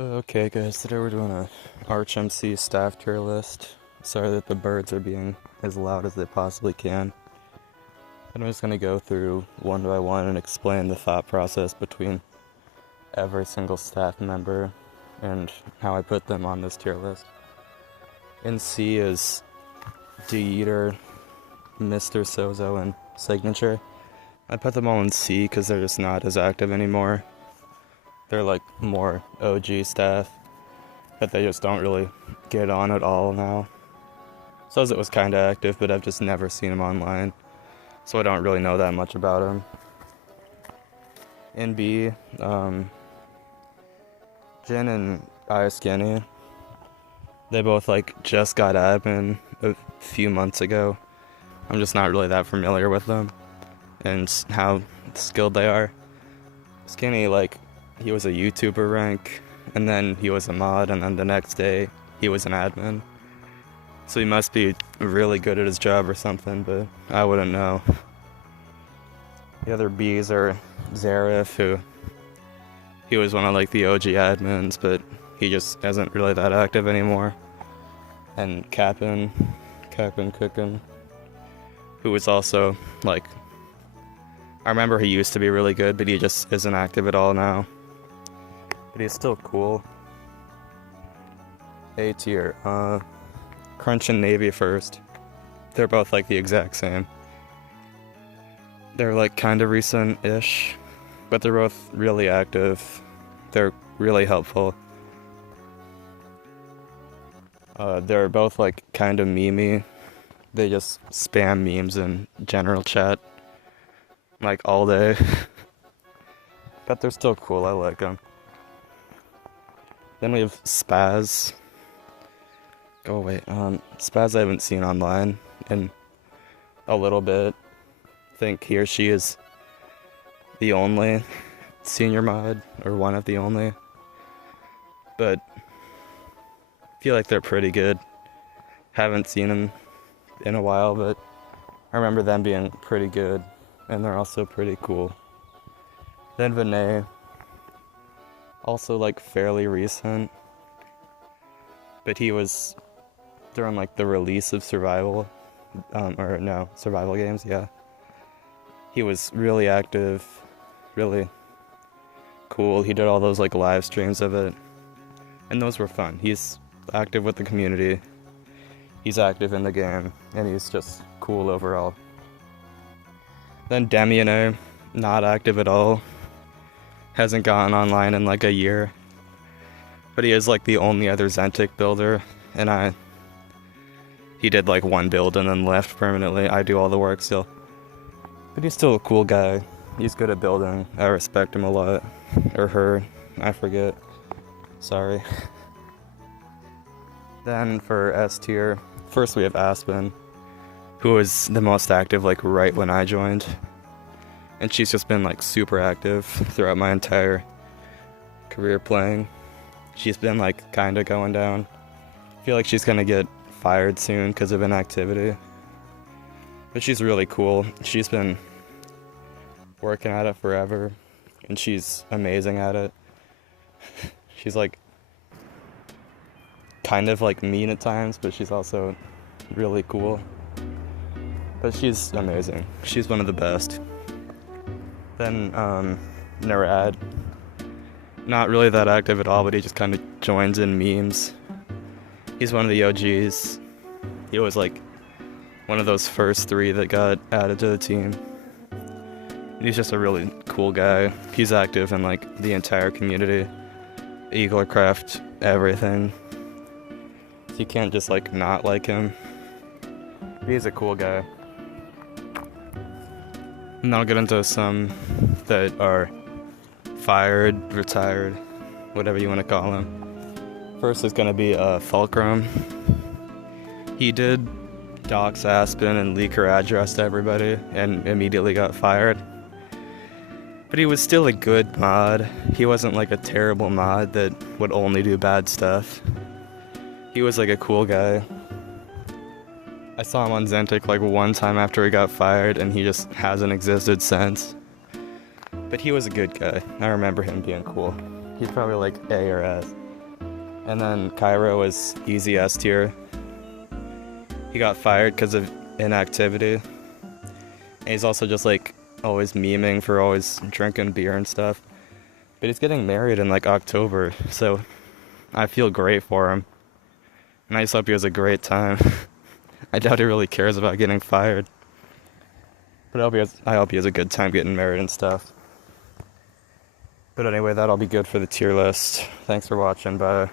Okay guys, today we're doing a Arch MC staff tier list. Sorry that the birds are being as loud as they possibly can. And I'm just going to go through one by one and explain the thought process between every single staff member and how I put them on this tier list. In C is D-Eater, Mr. Sozo, and Signature. I put them all in C because they're just not as active anymore. They're like more OG staff, but they just don't really get on at all now. Says it was kind of active, but I've just never seen him online, so I don't really know that much about him. In B, Jin and Skinny, they both like just got admin a few months ago. I'm just not really that familiar with them and how skilled they are. Skinny, like, he was a YouTuber rank, and then he was a mod, and then the next day he was an admin. So he must be really good at his job or something, but I wouldn't know. The other Bs are Zarif, who he was one of like the OG admins, but he just isn't really that active anymore. And Cap'n Cookin', who was also like, I remember he used to be really good, but he just isn't active at all now. But he's still cool. A tier, Crunch and Navy first. They're both like the exact same. They're like kind of recent-ish, but they're both really active. They're really helpful. They're both like kind of memey. They just spam memes in general chat like all day. But they're still cool, I like them. Then we have Spaz. Go away. Spaz I haven't seen online in a little bit. I think he or she is the only senior mod, or one of the only. But I feel like they're pretty good. Haven't seen them in a while, but I remember them being pretty good, and they're also pretty cool. Then Vinay, also like fairly recent, but he was during like the release of survival games. Yeah, he was really active, really cool. He did all those like live streams of it, and those were fun. He's active with the community, he's active in the game, and he's just cool overall. Then Demiane, not active at all. Hasn't gotten online in like a year, but he is like the only other Zentic builder, and he did like one build and then left permanently. I do all the work still, but he's still a cool guy. He's good at building. I respect him a lot, or her, I forget, sorry. Then for S tier, first we have Aspen, who was the most active like right when I joined. And she's just been like super active throughout my entire career playing. She's been like kind of going down. I feel like she's gonna get fired soon because of inactivity. But she's really cool. She's been working at it forever, and she's amazing at it. She's like kind of like mean at times, but she's also really cool. But she's amazing. She's one of the best. Then Narad, not really that active at all, but he just kind of joins in memes. He's one of the OGs. He was like one of those first 3 that got added to the team. He's just a really cool guy. He's active in like the entire community, Eaglecraft, everything. So you can't just like not like him. He's a cool guy. And I'll get into some that are fired, retired, whatever you want to call them. First is going to be Fulcrum. He did dox Aspen and leak her address to everybody and immediately got fired. But he was still a good mod. He wasn't like a terrible mod that would only do bad stuff. He was like a cool guy. I saw him on Zentic like one time after he got fired, and he just hasn't existed since. But he was a good guy. I remember him being cool. He's probably like A or S. And then Cairo is easy S tier. He got fired because of inactivity. And he's also just like always memeing for always drinking beer and stuff. But he's getting married in like October, so I feel great for him. And I just hope he has a great time. I doubt he really cares about getting fired. But I hope he has a good time getting married and stuff. But anyway, that'll be good for the tier list. Thanks for watching. Bye.